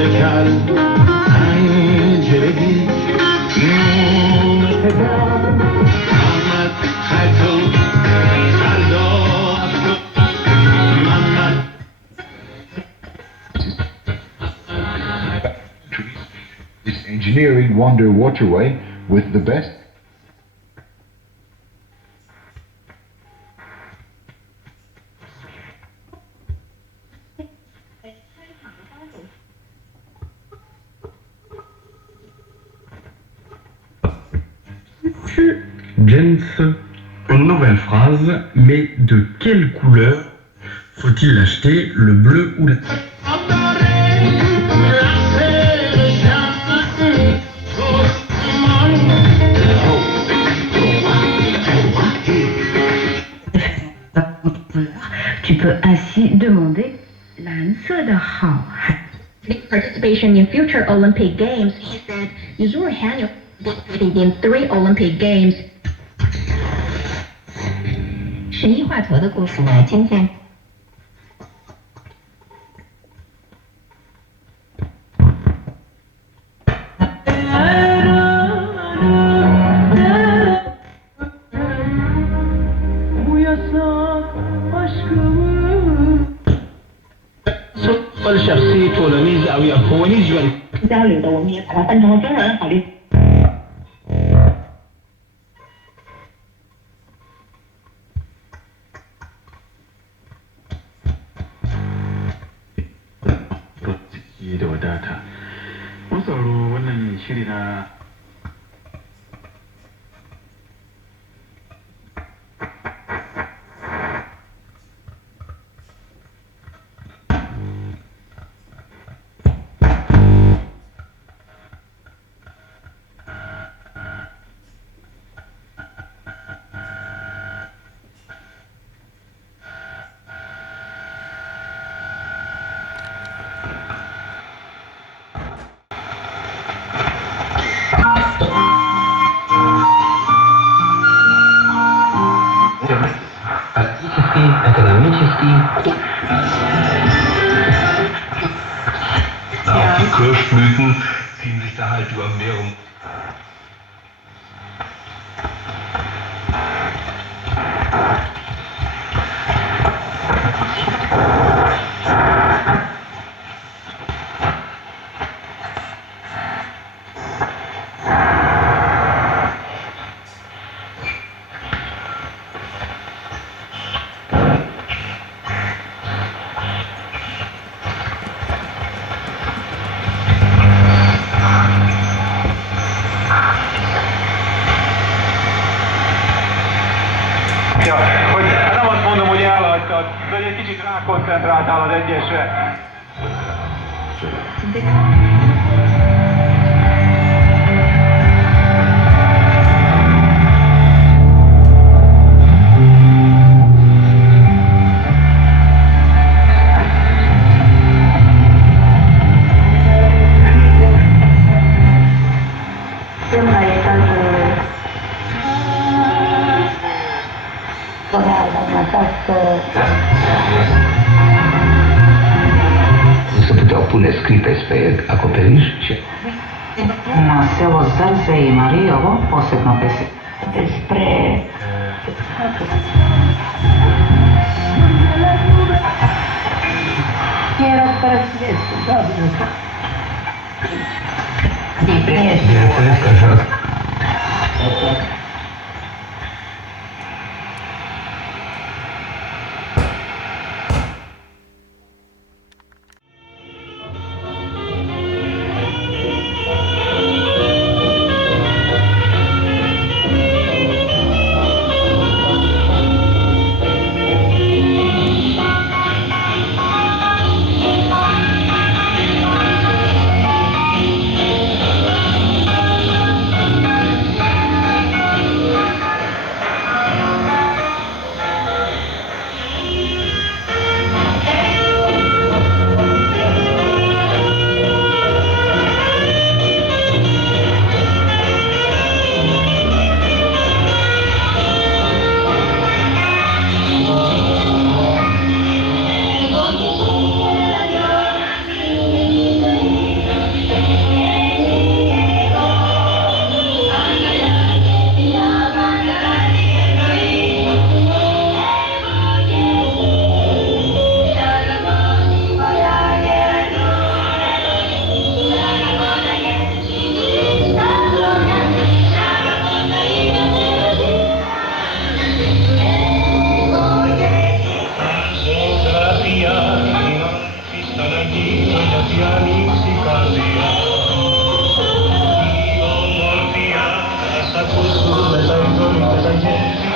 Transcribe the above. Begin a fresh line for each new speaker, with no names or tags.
dejar Angelique This engineering wonder waterway with the best Jens, une nouvelle phrase, mais de quelle couleur faut-il acheter le bleu ou la...
Tu peux ainsi demander
Participation in future Olympic Games, he said, participating in three Olympic Games. 十一画图的故事来听听。
交流的，我们也把它翻成了中文，好厉害。
Da wadata. Mun wannan shiri na artistisch, akademisch, Auch die Kirschblüten ziehen sich da halt über mehrere
Luigi Draco è entrata alla DSE.
пуле скрипе спејат, ако перишче.
На село Зрзе и Маријово посебно песе. Спре... Јерот пресвесто, добро. Ти пресвесто. Ти пресвесто.
Amém.